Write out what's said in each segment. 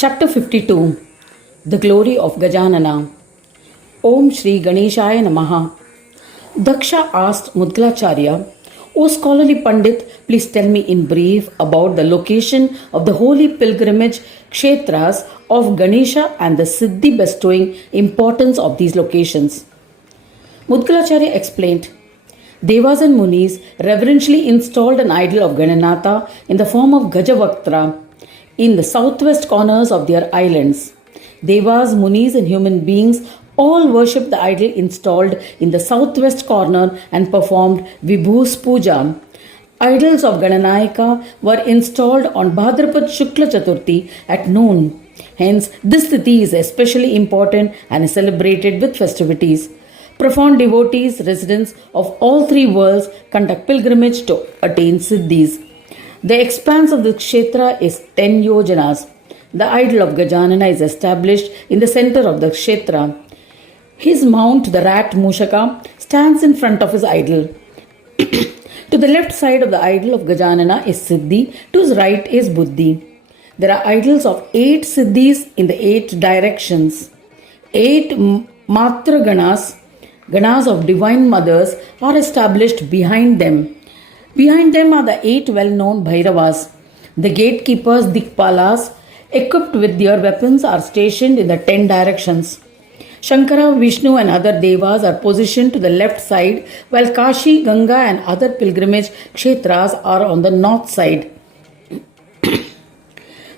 Chapter 52 The Glory of Gajanana. Om Shri Ganeshaya Namaha. Daksha asked Mudgalacharya, O scholarly Pandit, please tell me in brief about the location of the holy pilgrimage kshetras of Ganesha and the Siddhi bestowing importance of these locations. Mudgalacharya explained, Devas and Munis reverentially installed an idol of Gananatha in the form of Gajavaktra in the southwest corners of their islands. Devas, Munis, and human beings all worshipped the idol installed in the southwest corner and performed Vibhus Puja. Idols of Gananayaka were installed on Bhadrapad Shukla Chaturthi at noon. Hence, this Tithi is especially important and is celebrated with festivities. Profound devotees, residents of all three worlds, conduct pilgrimage to attain Siddhis. The expanse of the kshetra is 10 yojanas. The idol of Gajanana is established in the center of the kshetra. His mount, the rat Mushaka, stands in front of his idol. To the left side of the idol of Gajanana is Siddhi, to his right is Buddhi. There are idols of 8 Siddhis in the 8 directions. 8 Matra Ganas of divine mothers, are established behind them. Behind them are the 8 well-known Bhairavas. The gatekeepers, Dikpalas, equipped with their weapons, are stationed in the 10 directions. Shankara, Vishnu and other devas are positioned to the left side, while Kashi, Ganga and other pilgrimage kshetras are on the north side.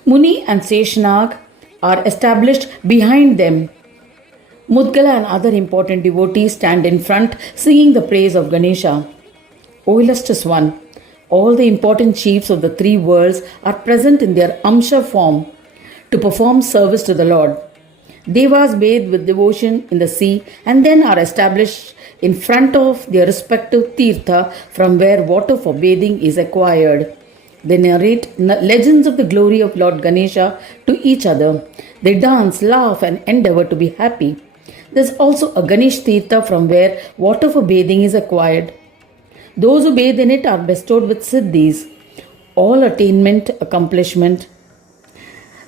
Muni and Seshnag are established behind them. Mudgala and other important devotees stand in front, singing the praise of Ganesha. O illustrious one, all the important chiefs of the 3 worlds are present in their Amsha form to perform service to the Lord. Devas bathe with devotion in the sea and then are established in front of their respective tirtha from where water for bathing is acquired. They narrate legends of the glory of Lord Ganesha to each other. They dance, laugh and endeavor to be happy. There is also a Ganesh tirtha from where water for bathing is acquired. Those who bathe in it are bestowed with siddhis, all attainment, accomplishment.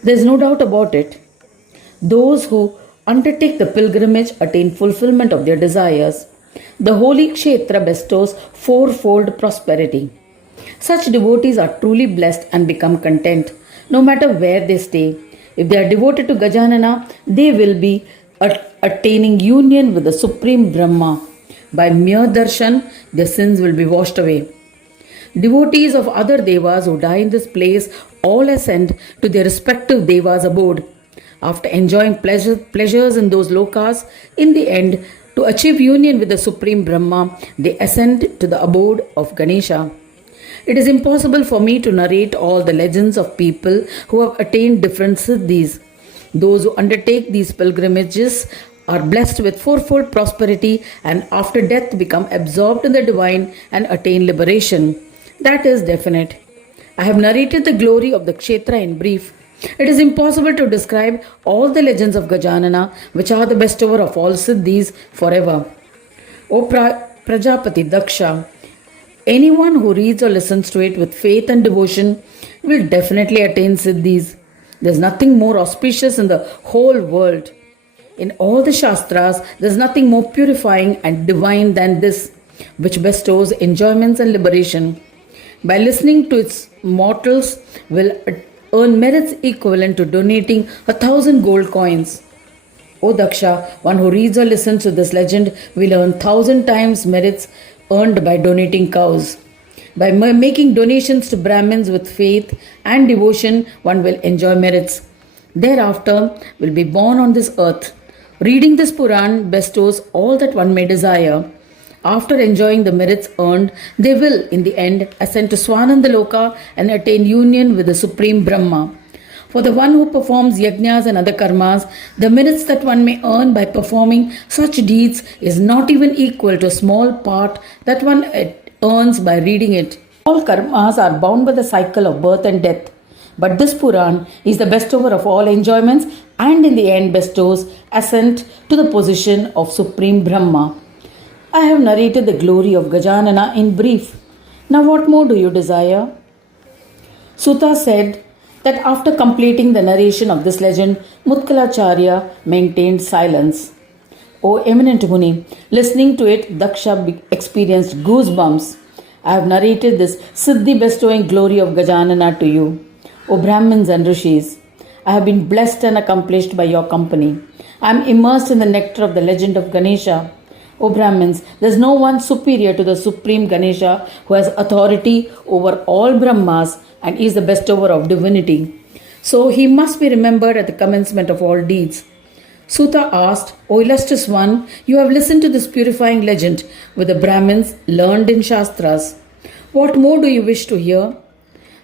There is no doubt about it. Those who undertake the pilgrimage attain fulfillment of their desires. The holy kshetra bestows 4-fold prosperity. Such devotees are truly blessed and become content, no matter where they stay. If they are devoted to Gajanana, they will be attaining union with the Supreme Brahma. By mere darshan, their sins will be washed away. Devotees of other devas who die in this place all ascend to their respective devas' abode. After enjoying pleasures in those lokas, in the end, to achieve union with the Supreme Brahma, they ascend to the abode of Ganesha. It is impossible for me to narrate all the legends of people who have attained different siddhis. Those who undertake these pilgrimages are blessed with 4-fold prosperity and after death become absorbed in the divine and attain liberation. That is definite. I have narrated the glory of the kshetra in brief. It is impossible to describe all the legends of Gajanana, which are the bestower of all siddhis forever. O Prajapati Daksha, anyone who reads or listens to it with faith and devotion will definitely attain siddhis. There is nothing more auspicious in the whole world. In all the Shastras, there is nothing more purifying and divine than this, which bestows enjoyments and liberation. By listening to its mortals will earn merits equivalent to donating 1,000 gold coins. O Daksha, one who reads or listens to this legend will earn 1,000 times merits earned by donating cows. By making donations to Brahmins with faith and devotion, one will enjoy merits. Thereafter will be born on this earth. Reading this Puran bestows all that one may desire. After enjoying the merits earned, they will, in the end, ascend to Swanandaloka and attain union with the Supreme Brahma. For the one who performs yajnas and other karmas, the merits that one may earn by performing such deeds is not even equal to a small part that one earns by reading it. All karmas are bound by the cycle of birth and death. But this Puran is the bestower of all enjoyments and in the end bestows ascent to the position of Supreme Brahma. I have narrated the glory of Gajanana in brief. Now what more do you desire? Sutta said, that after completing the narration of this legend, Mutkalacharya maintained silence. O eminent Muni, listening to it, Daksha experienced goosebumps. I have narrated this Siddhi bestowing glory of Gajanana to you. O Brahmins and Rishis, I have been blessed and accomplished by your company. I am immersed in the nectar of the legend of Ganesha. O Brahmins, there is no one superior to the supreme Ganesha who has authority over all Brahmas and is the bestower of divinity. So he must be remembered at the commencement of all deeds. Suta asked, O illustrious one, you have listened to this purifying legend with the Brahmins learned in Shastras. What more do you wish to hear?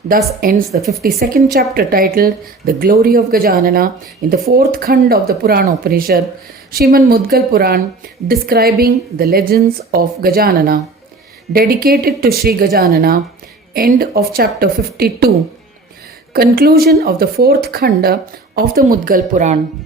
Thus ends the 52nd chapter titled The Glory of Gajanana in the 4th Khanda of the Purana Upanishad, Shriman Mudgal Puran, describing the legends of Gajanana. Dedicated to Sri Gajanana, end of chapter 52. Conclusion of the 4th Khanda of the Mudgal Puran.